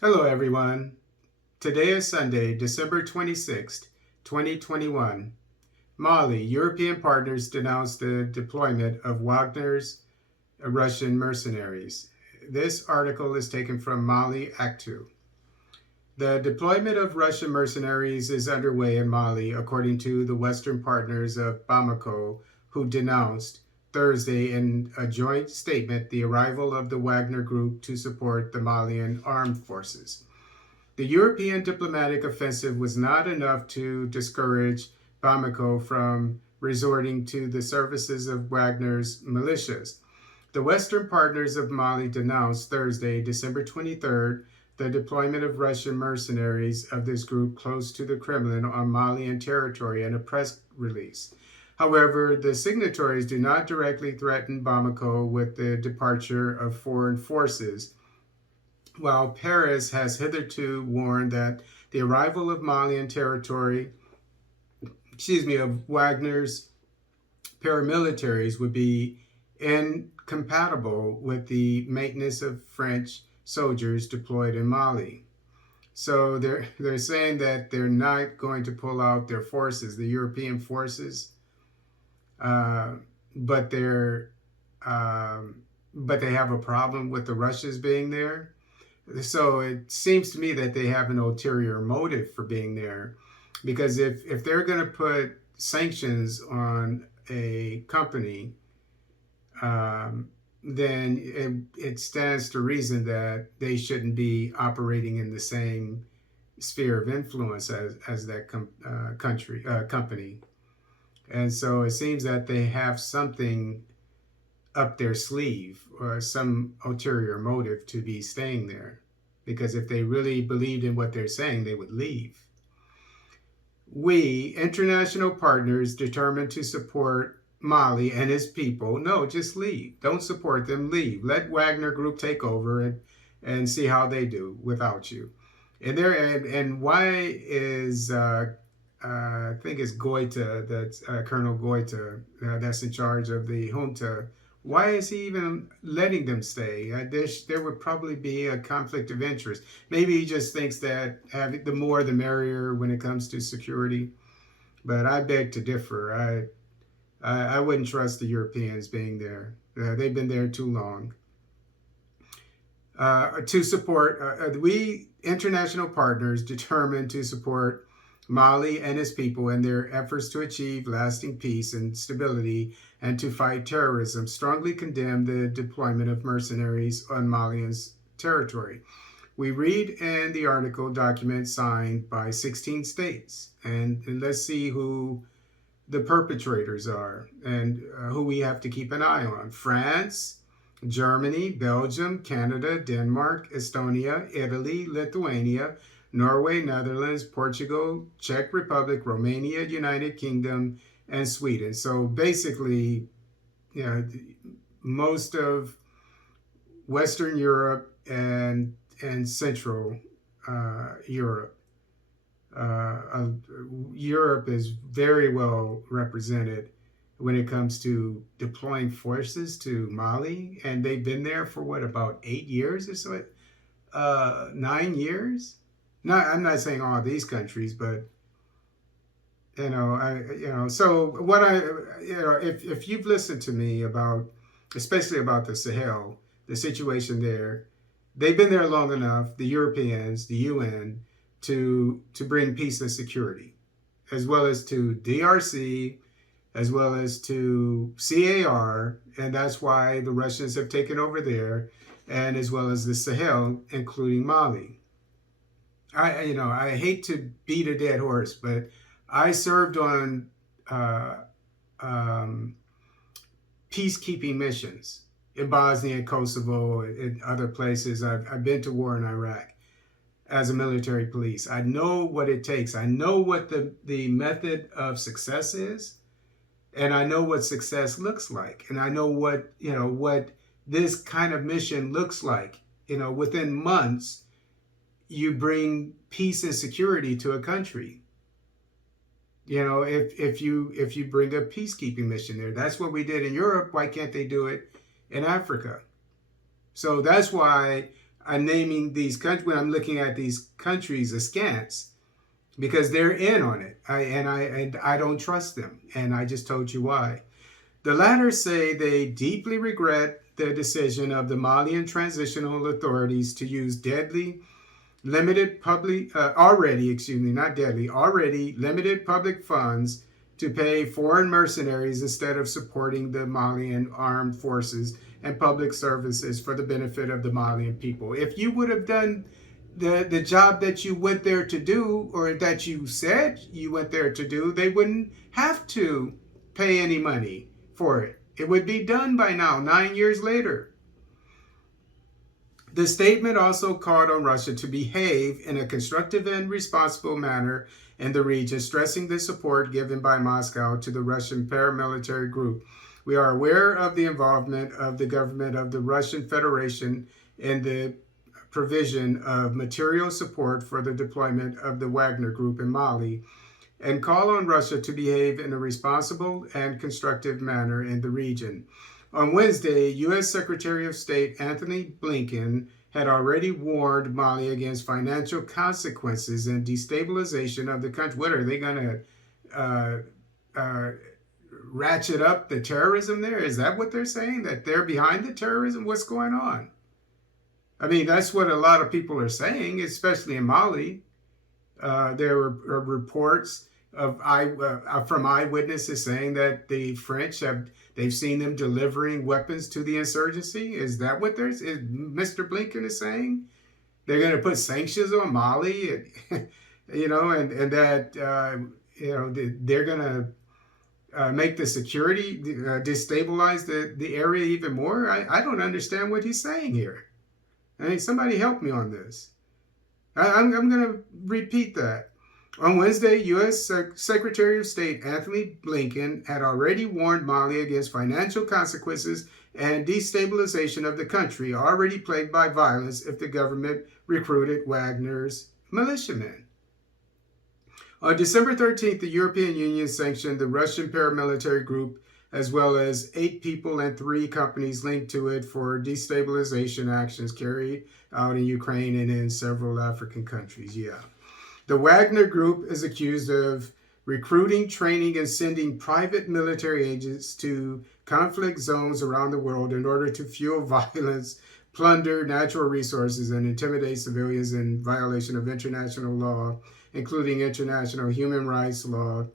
Hello, everyone. Today is Sunday, December 26th, 2021. Mali, European partners denounced the deployment of Wagner's Russian mercenaries. This article is taken from Mali Actu. The deployment of Russian mercenaries is underway in Mali, according to the Western partners of Bamako, who denounced Thursday in a joint statement the arrival of the Wagner group to support the Malian armed forces. The European diplomatic offensive was not enough to discourage Bamako from resorting to the services of Wagner's militias. The Western partners of Mali denounced Thursday, December 23rd, the deployment of Russian mercenaries of this group close to the Kremlin on Malian territory in a press release. However, the signatories do not directly threaten Bamako with the departure of foreign forces, while Paris has hitherto warned that the arrival of Malian territory, of Wagner's paramilitaries would be incompatible with the maintenance of French soldiers deployed in Mali. So they're saying that they're not going to pull out their forces, the European forces, but they're but they have a problem with the Russians being there. So it seems to me that they have an ulterior motive for being there, because if they're going to put sanctions on a company, then it stands to reason that they shouldn't be operating in the same sphere of influence as that company. And so it seems that they have something up their sleeve or some ulterior motive to be staying there. Because if they really believed in what they're saying, they would leave. We, international partners determined to support Mali and his people, no, just leave. Don't support them, leave. Let Wagner Group take over and see how they do without you. And why is I think it's Goita, that's Colonel Goita, that's in charge of the junta. Why is he even letting them stay? There would probably be a conflict of interest. Maybe he just thinks that having the more the merrier when it comes to security. But I beg to differ. I wouldn't trust the Europeans being there. They've been there too long. To support, we international partners determined to support Mali and his people in their efforts to achieve lasting peace and stability and to fight terrorism, strongly condemn the deployment of mercenaries on Malian's territory. We read in the article document signed by 16 states, and let's see who the perpetrators are and who we have to keep an eye on. France, Germany, Belgium, Canada, Denmark, Estonia, Italy, Lithuania, Norway, Netherlands, Portugal, Czech Republic, Romania, United Kingdom, and Sweden. So basically, most of Western Europe and Central Europe. Europe is very well represented when it comes to deploying forces to Mali, and they've been there for what, about 8 years or so, 9 years. I'm not saying all these countries, but So what if you've listened to me about, especially about the Sahel, the situation there, they've been there long enough, the Europeans, the UN, to bring peace and security, as well as to DRC, as well as to CAR, and that's why the Russians have taken over there, and as well as the Sahel, including Mali. I hate to beat a dead horse, but I served on peacekeeping missions in Bosnia and Kosovo and other places. I've been to war in Iraq as a military police. I know what it takes. I know what the method of success is, and I know what success looks like, and I know what this kind of mission looks like. Within months, you bring peace and security to a country. If you bring a peacekeeping mission there, that's what we did in Europe. Why can't they do it in Africa? So that's why I'm naming these countries, when I'm looking at these countries askance, because they're in on it. I don't trust them. And I just told you why. The latter say they deeply regret the decision of the Malian transitional authorities to use already limited public funds to pay foreign mercenaries instead of supporting the Malian armed forces and public services for the benefit of the Malian people. If you would have done the job that you went there to do, or that you said you went there to do, they wouldn't have to pay any money for it. It would be done by now, 9 years later. The statement also called on Russia to behave in a constructive and responsible manner in the region, stressing the support given by Moscow to the Russian paramilitary group. We are aware of the involvement of the government of the Russian Federation in the provision of material support for the deployment of the Wagner group in Mali, and call on Russia to behave in a responsible and constructive manner in the region. On Wednesday, U.S. Secretary of State Anthony Blinken had already warned Mali against financial consequences and destabilization of the country. What are they going to ratchet up the terrorism there? Is that what they're saying? That they're behind the terrorism? What's going on? I mean, that's what a lot of people are saying, especially in Mali. There were reports from eyewitnesses saying that the French they've seen them delivering weapons to the insurgency. Is that what Mr. Blinken is saying? They're going to put sanctions on Mali, and, and that they're going to make the security destabilize the area even more. I don't understand what he's saying here. I mean, somebody help me on this. I'm going to repeat that. On Wednesday, U.S. Secretary of State Anthony Blinken had already warned Mali against financial consequences and destabilization of the country, already plagued by violence if the government recruited Wagner's militiamen. On December 13th, the European Union sanctioned the Russian paramilitary group, as well as 8 people and 3 companies linked to it, for destabilization actions carried out in Ukraine and in several African countries. The Wagner Group is accused of recruiting, training, and sending private military agents to conflict zones around the world in order to fuel violence, plunder natural resources, and intimidate civilians in violation of international law, including international human rights law,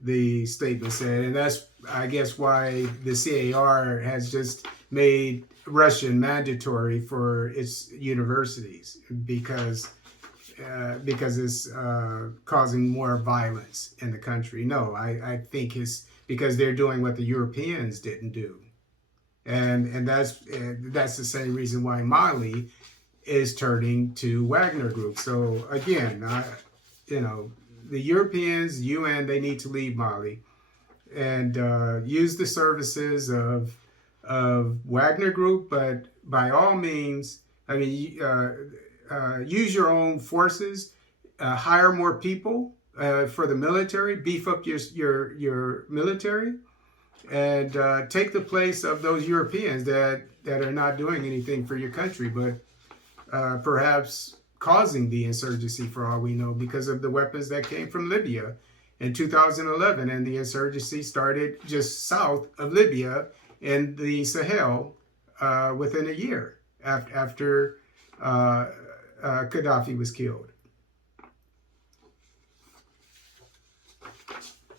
the statement said. And that's, I guess, why the CAR has just made Russian mandatory for its universities, because it's causing more violence in the country. No, I think it's because they're doing what the Europeans didn't do, and that's the same reason why Mali is turning to Wagner Group. So again, the Europeans, UN, they need to leave Mali and use the services of Wagner Group, but by all means, I mean, use your own forces, hire more people for the military, beef up your military, and take the place of those Europeans that are not doing anything for your country, but perhaps causing the insurgency for all we know, because of the weapons that came from Libya in 2011, and the insurgency started just south of Libya in the Sahel within a year after Gaddafi was killed.